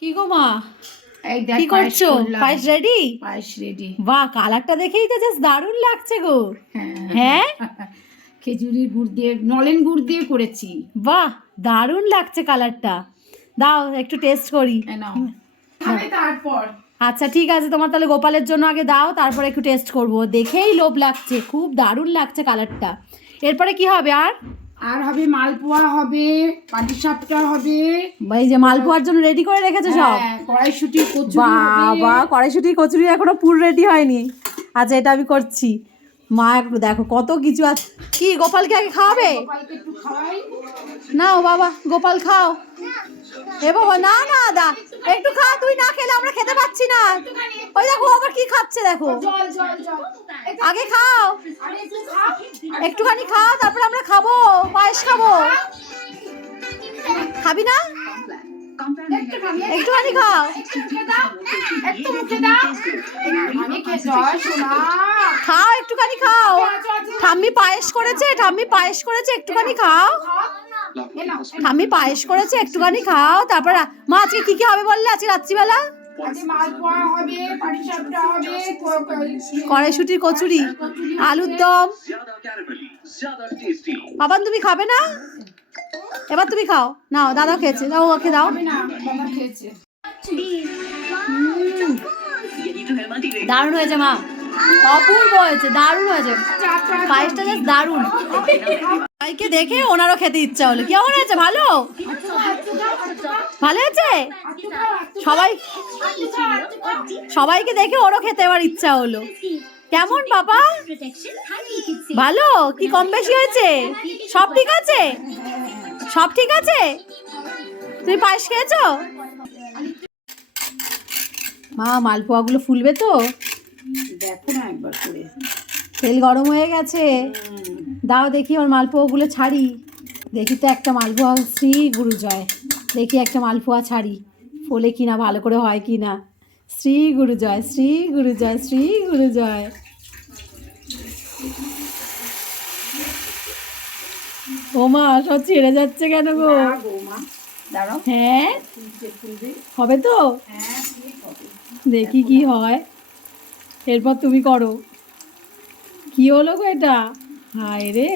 কি গো মা, এই দেখ কি করছো? করলাম। পায়েস রেডি? পায়েস রেডি। বাহ, কালারটা দেখেই তো জাস্ট দারুণ লাগছে গো। হ্যাঁ হ্যাঁ, খেজুরির গুড় দিয়ে, নলেন গুড় দিয়ে করেছি। বাহ, দারুণ লাগছে কালারটা। দাও একটু টেস্ট করি। এই নাও, খাবে তারপর। আচ্ছা ঠিক আছে, তোমার তাহলে গোপালের জন্য আগে দাও, তারপরে একটু টেস্ট করব। দেখেই লোভ লাগছে, খুব দারুণ লাগছে কালারটা। এরপরে কি হবে আর? আর হবে মালপোয়া হবে, পাটিসাপটা হবে। এই যে মালপোয়ার জন্য রেডি করে রেখেছো সব? হ্যাঁ, কড়াইশুঁটি কচুরি হবে। বাবা, কড়াইশুঁটি কচুরি এখনো পুরো রেডি হয়নি। আচ্ছা, এটা আমি করছি। মা একটু দেখো কত কিছু আছে। কি গোপালকে আগে খাওয়াবে? গোপালকে একটু খাওয়াই। নাও বাবা, গোপাল খাও। এ বাবা, না না দা, একটু খা, তুই না খেলে আমরা খেতে পাচ্ছি না। ওই দেখো আবার কি খাচ্ছে দেখো। জল জল জল। আগে খাও, আরে একটু খাও। একটুখানি খাও, তারপর আমরা খাবো, পায়েস খাবো। খাবি না? একটুখানি খাও। একটু মুখে দাও। একটুখানি খেয়ে যাও সোনা। খাও, একটুখানি খাও। ঠাম্মি পায়েস করেছে, ঠাম্মি পায়েস করেছে, একটুখানি খাও। ঠাম্মি পায়েস করেছে, একটুখানি খাও। তারপর মা আজকে কি কি হবে বললে আজকে রাত্রিবেলা? আজকে মালপোয়া হবে, পাটিসাপটা হবে, কড়াইশুঁটির কচুরি, আলুর দম। বাবান তুমি খাবে না? এবার তুমি খাও। নাও, দাদা খেয়েছে, দাও ওকে দাও। হবে না, বাবা খেয়েছে। দারুণ হয়েছে মা, অপূর্ব হয়েছে, দারুণ হয়েছে পায়েসটা, জাস্ট দারুণ। সবাইকে দেখে ওনারও খেতে ইচ্ছা হলো। কেমন হয়েছে? ভালো, ভালো হয়েছে। সবাই, সবাইকে দেখে ওরও খেতে এবার ইচ্ছা হলো। কেমন বাবা? ভালো? কি কম বেশি হয়েছে? সব ঠিক আছে? সব ঠিক আছে? তুমি পায়েস খেয়েছো? মা, মালপোয়াগুলো ফুলবে তো? দেখো না একবার করে। তেল গরম হয়ে গেছে, দাও দেখি ওর মালপোয়াগুলো ছাড়ি। দেখি তো একটা মালপোয়া, শ্রী গুরু জয়। দেখি একটা মালপোয়া ছাড়ি, ফোলে কিনা, ভালো করে হয় কিনা। শ্রী গুরু জয়, শ্রী গুরু জয়, শ্রী গুরু জয়। ও মা, সব ছেড়ে যাচ্ছে কেন গো? দাঁড়াও। হ্যাঁ, ফুলবে। হবে তো? হ্যাঁ, ঠিক হবে। দেখি কি হয়, এরপর তুমি করো। কি হলো গো এটা? হায় রে,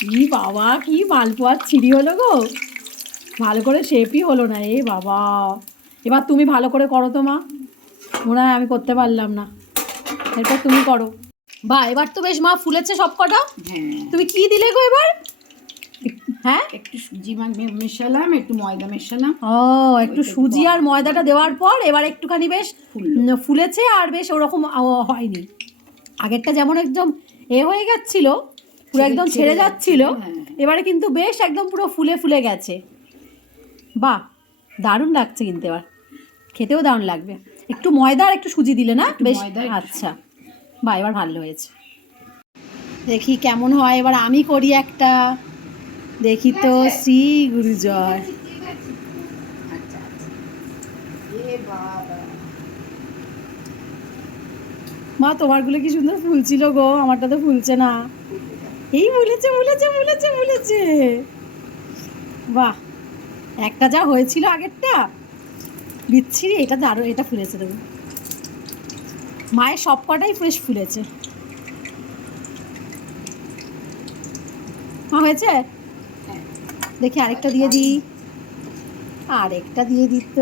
কি বাবা, কি মালপোয়ার ছিঁড়ি হলো গো। ভালো করে শেপই হলো না। এ বাবা, এবার তুমি ভালো করে করো তো মা, মনে হয় আমি করতে পারলাম না। এরপর তুমি করো। বা এবার তো বেশ মা ফুলেছে সব কটা। হ্যাঁ, তুমি কি দিলে গো এবার? হ্যাঁ, একটু সুজি মেশালাম, একটু ময়দা মেশালাম। ও, একটু সুজি আর ময়দাটা দেওয়ার পর এবার একটুখানি বেশ ফুলেছে, আর বেশ ওরকম হয়নি। আগেরটা যেমন একদম হয়ে যাচ্ছিল, পুরো একদম ছেড়ে যাচ্ছিল, এবারে কিন্তু বেশ একদম পুরো ফুলে ফুলে গেছে। বাহ, দারুণ লাগছে কিন্তু, এবার খেতেও দারুণ লাগবে। একটু ময়দা আর একটু সুজি দিলে না বেশ? আচ্ছা, বাহ, এবার ভালো হয়েছে। দেখি কেমন হয়, এবার আমি করি একটা। দেখি তো, শ্রী গুরু জয়। মা, তোমারগুলো কি সুন্দর ফুলছিল গো, আমারটা তো ফুলছে না। এই ফুলেছে ফুলেছে ফুলেছে ফুলেছে, বাহ। একটা যা হয়েছিল আগেরটা বিচ্ছিরি, এটা দারুণ, এটা ফুলেছে দেবো। মায়ের সব কটাই ফ্রেশ ফুলেছে। মা, হয়েছে? দেখি আরেকটা দিয়ে দিই, আরেকটা দিয়ে দিত।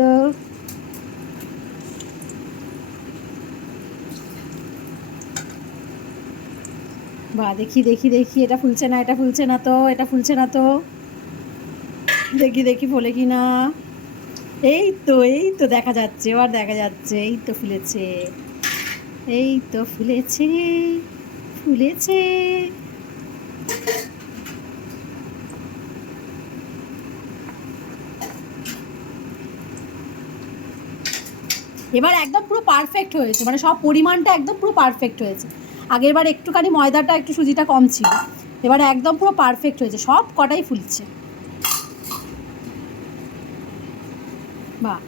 বা দেখি দেখি দেখি, এটা ফুলছে না, এটা ফুলছে না তো, এটা ফুলছে না তো। দেখি দেখি ফোলে কি না। এই তো, এই তো দেখা যাচ্ছে, এবার দেখা যাচ্ছে, এই তো ফুলেছে, এই তো ফুলেছে, ফুলেছে। এবার একদম পুরো পারফেক্ট হয়েছে, মানে সব পরিমাণটা একদম পুরো পারফেক্ট হয়েছে। আগের বার একটুখানি ময়দাটা, একটু সুজিটা কম ছিল, এবারে একদম পুরো পারফেক্ট হয়েছে, সব কটাই ফুলছে। বাহ।